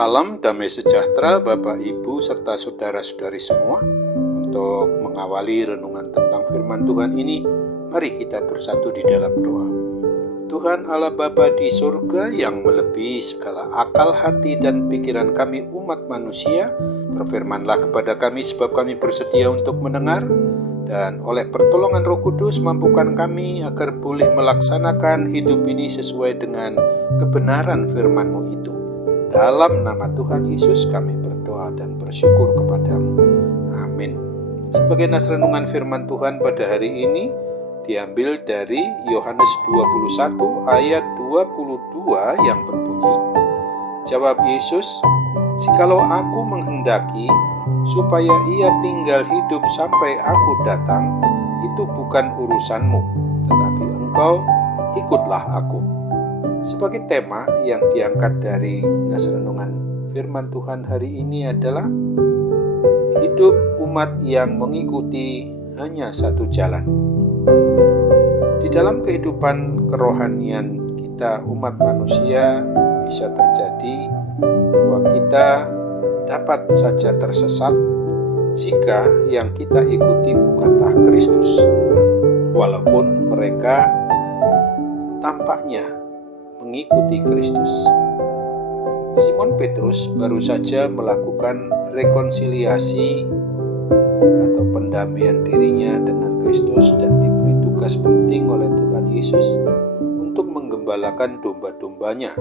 Salam damai sejahtera Bapak, Ibu, serta saudara-saudari semua. Untuk mengawali renungan tentang firman Tuhan ini, mari kita bersatu di dalam doa. Tuhan Allah Bapa di surga yang melebihi segala akal hati dan pikiran kami umat manusia, berfirmanlah kepada kami sebab kami bersedia untuk mendengar, dan oleh pertolongan Roh Kudus mampukan kami agar boleh melaksanakan hidup ini sesuai dengan kebenaran firman-Mu itu. Dalam nama Tuhan Yesus kami berdoa dan bersyukur kepadamu. Amin. Sebagai nas renungan firman Tuhan pada hari ini diambil dari Yohanes 21 ayat 22 yang berbunyi, jawab Yesus, "Jikalau aku menghendaki supaya ia tinggal hidup sampai aku datang, itu bukan urusanmu, tetapi engkau ikutlah aku." Sebagai tema yang diangkat dari nas renungan firman Tuhan hari ini adalah hidup umat yang mengikuti hanya satu jalan. Di dalam kehidupan kerohanian kita umat manusia bisa terjadi bahwa kita dapat saja tersesat jika yang kita ikuti bukanlah Kristus, walaupun mereka tampaknya mengikuti Kristus. Simon Petrus baru saja melakukan rekonsiliasi atau pendamaian dirinya dengan Kristus dan diberi tugas penting oleh Tuhan Yesus untuk menggembalakan domba-dombanya.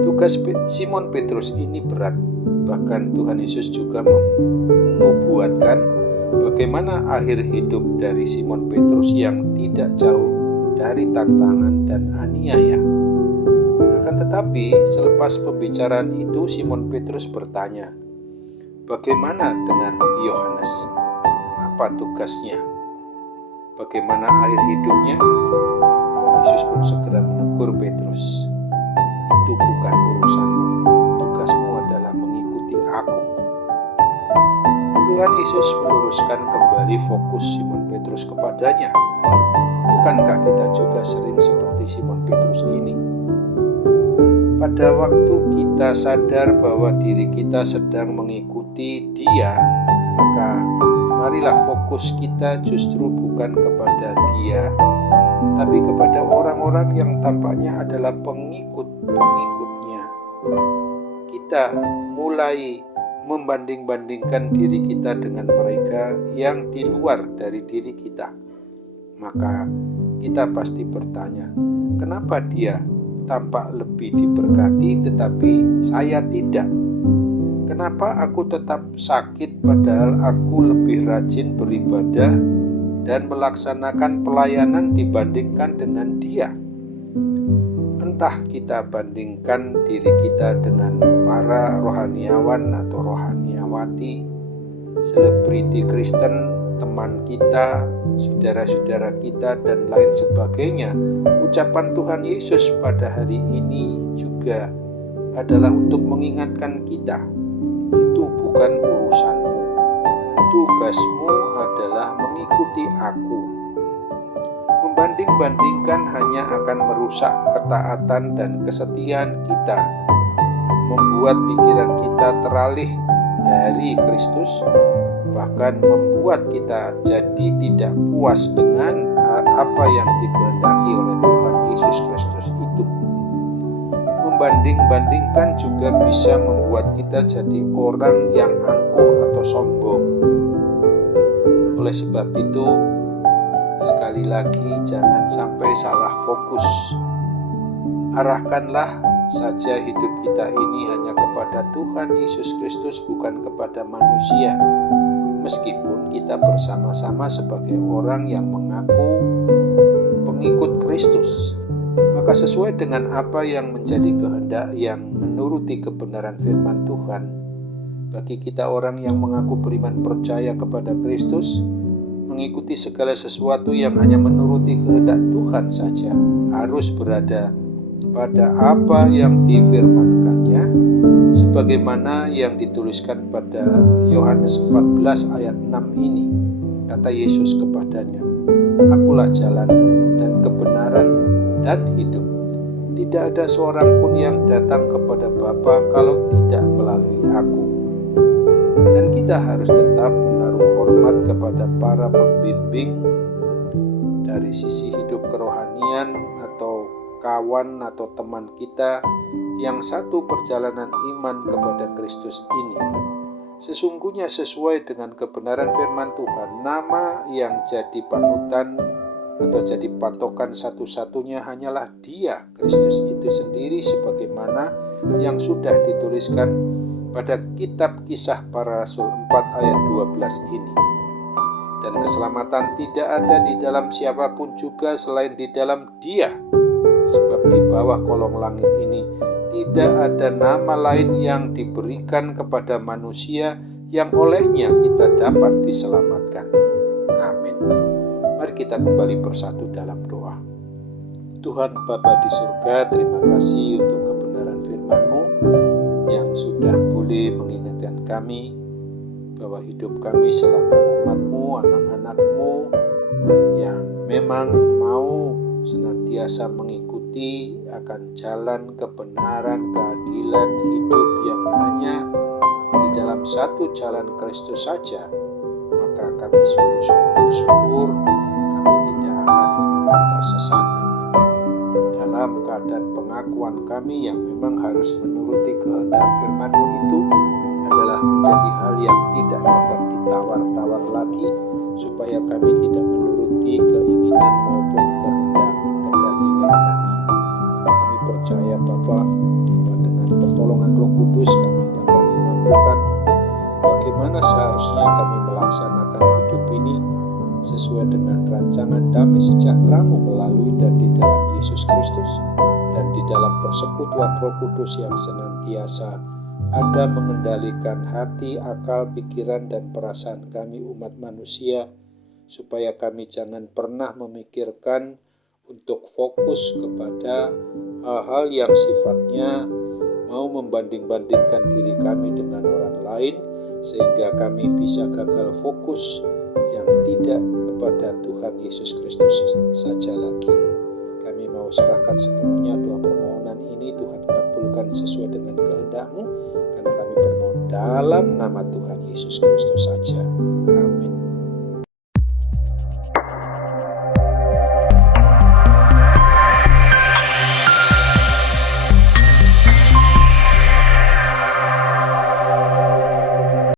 Tugas Simon Petrus ini berat, bahkan Tuhan Yesus juga menubuatkan bagaimana akhir hidup dari Simon Petrus yang tidak jauh dari tantangan dan aniaya. Akan tetapi, selepas pembicaraan itu, Simon Petrus bertanya, "Bagaimana dengan Yohanes? Apa tugasnya? Bagaimana akhir hidupnya?" Tuhan Yesus pun segera menegur Petrus, "Itu bukan urusanmu, tugasmu adalah mengikuti aku." Tuhan Yesus meluruskan kembali fokus Simon Petrus kepadanya. Bukankah kita juga sering seperti Simon Petrus ini? Pada waktu kita sadar bahwa diri kita sedang mengikuti Dia, maka marilah fokus kita justru bukan kepada Dia, tapi kepada orang-orang yang tampaknya adalah pengikut-pengikutnya. Kita mulai membanding-bandingkan diri kita dengan mereka yang di luar dari diri kita. Maka kita pasti bertanya, kenapa dia tampak lebih diberkati tetapi saya tidak? Kenapa aku tetap sakit padahal aku lebih rajin beribadah dan melaksanakan pelayanan dibandingkan dengan dia? Entah kita bandingkan diri kita dengan para rohaniawan atau rohaniawati, selebriti Kristen, teman kita, saudara-saudara kita, dan lain sebagainya. Ucapan Tuhan Yesus pada hari ini juga adalah untuk mengingatkan kita, itu bukan urusanmu, tugasmu adalah mengikuti aku. Membanding-bandingkan hanya akan merusak ketaatan dan kesetiaan kita, membuat pikiran kita teralih dari Kristus, bahkan membuat kita jadi tidak puas dengan apa yang dikehendaki oleh Tuhan Yesus Kristus itu. Membanding-bandingkan juga bisa membuat kita jadi orang yang angkuh atau sombong. Oleh sebab itu, sekali lagi jangan sampai salah fokus. Arahkanlah saja hidup kita ini hanya kepada Tuhan Yesus Kristus, bukan kepada manusia. Meskipun kita bersama-sama sebagai orang yang mengaku pengikut Kristus, maka sesuai dengan apa yang menjadi kehendak yang menuruti kebenaran firman Tuhan, bagi kita orang yang mengaku beriman percaya kepada Kristus, mengikuti segala sesuatu yang hanya menuruti kehendak Tuhan saja, harus berada pada apa yang difirmankannya, sebagaimana yang dituliskan pada Yohanes 14 ayat 6 ini. Kata Yesus kepadanya, "Akulah jalan dan kebenaran dan hidup. tidak ada seorang pun yang datang kepada Bapa kalau tidak melalui aku. Dan kita harus tetap menaruh hormat kepada para pembimbing dari sisi hidup kerohanian atau kawan atau teman kita yang satu perjalanan iman kepada Kristus ini. Sesungguhnya sesuai dengan kebenaran firman Tuhan, nama yang jadi panutan atau jadi patokan satu-satunya hanyalah Dia, Kristus itu sendiri, sebagaimana yang sudah dituliskan pada kitab Kisah Para Rasul 4 ayat 12 ini. Dan keselamatan tidak ada di dalam siapapun juga selain di dalam Dia, sebab di bawah kolong langit ini tidak ada nama lain yang diberikan kepada manusia yang olehnya kita dapat diselamatkan. Amin. Mari kita kembali bersatu dalam doa. Tuhan Bapa di surga, terima kasih untuk kebenaran firman-Mu yang sudah boleh mengingatkan kami bahwa hidup kami selaku umat-Mu, anak-anak-Mu yang memang mau senantiasa mengikuti akan jalan kebenaran, keadilan, hidup yang hanya di dalam satu jalan Kristus saja, maka kami sungguh-sungguh bersyukur kami tidak akan tersesat. Dalam keadaan pengakuan kami yang memang harus menuruti kehendak firman-Mu itu adalah menjadi hal yang tidak dapat ditawar-tawar lagi, supaya kami tidak menuruti keinginan maupun kehendak kedagingan kami. Kami percaya Bapa bahwa dengan pertolongan Roh Kudus kami dapat dimampukan bagaimana seharusnya kami melaksanakan hidup ini sesuai dengan rancangan damai sejahtera-Mu melalui dan di dalam Yesus Kristus, dan di dalam persekutuan Roh Kudus yang senantiasa ada mengendalikan hati, akal, pikiran, dan perasaan kami umat manusia, supaya kami jangan pernah memikirkan untuk fokus kepada hal-hal yang sifatnya mau membanding-bandingkan diri kami dengan orang lain, sehingga kami bisa gagal fokus yang tidak kepada Tuhan Yesus Kristus saja lagi. Kami mau serahkan sepenuhnya doa permohonan ini, Tuhan kabulkan sesuai dengan kehendak-Mu, karena kami bermohon dalam nama Tuhan Yesus Kristus saja. Amin.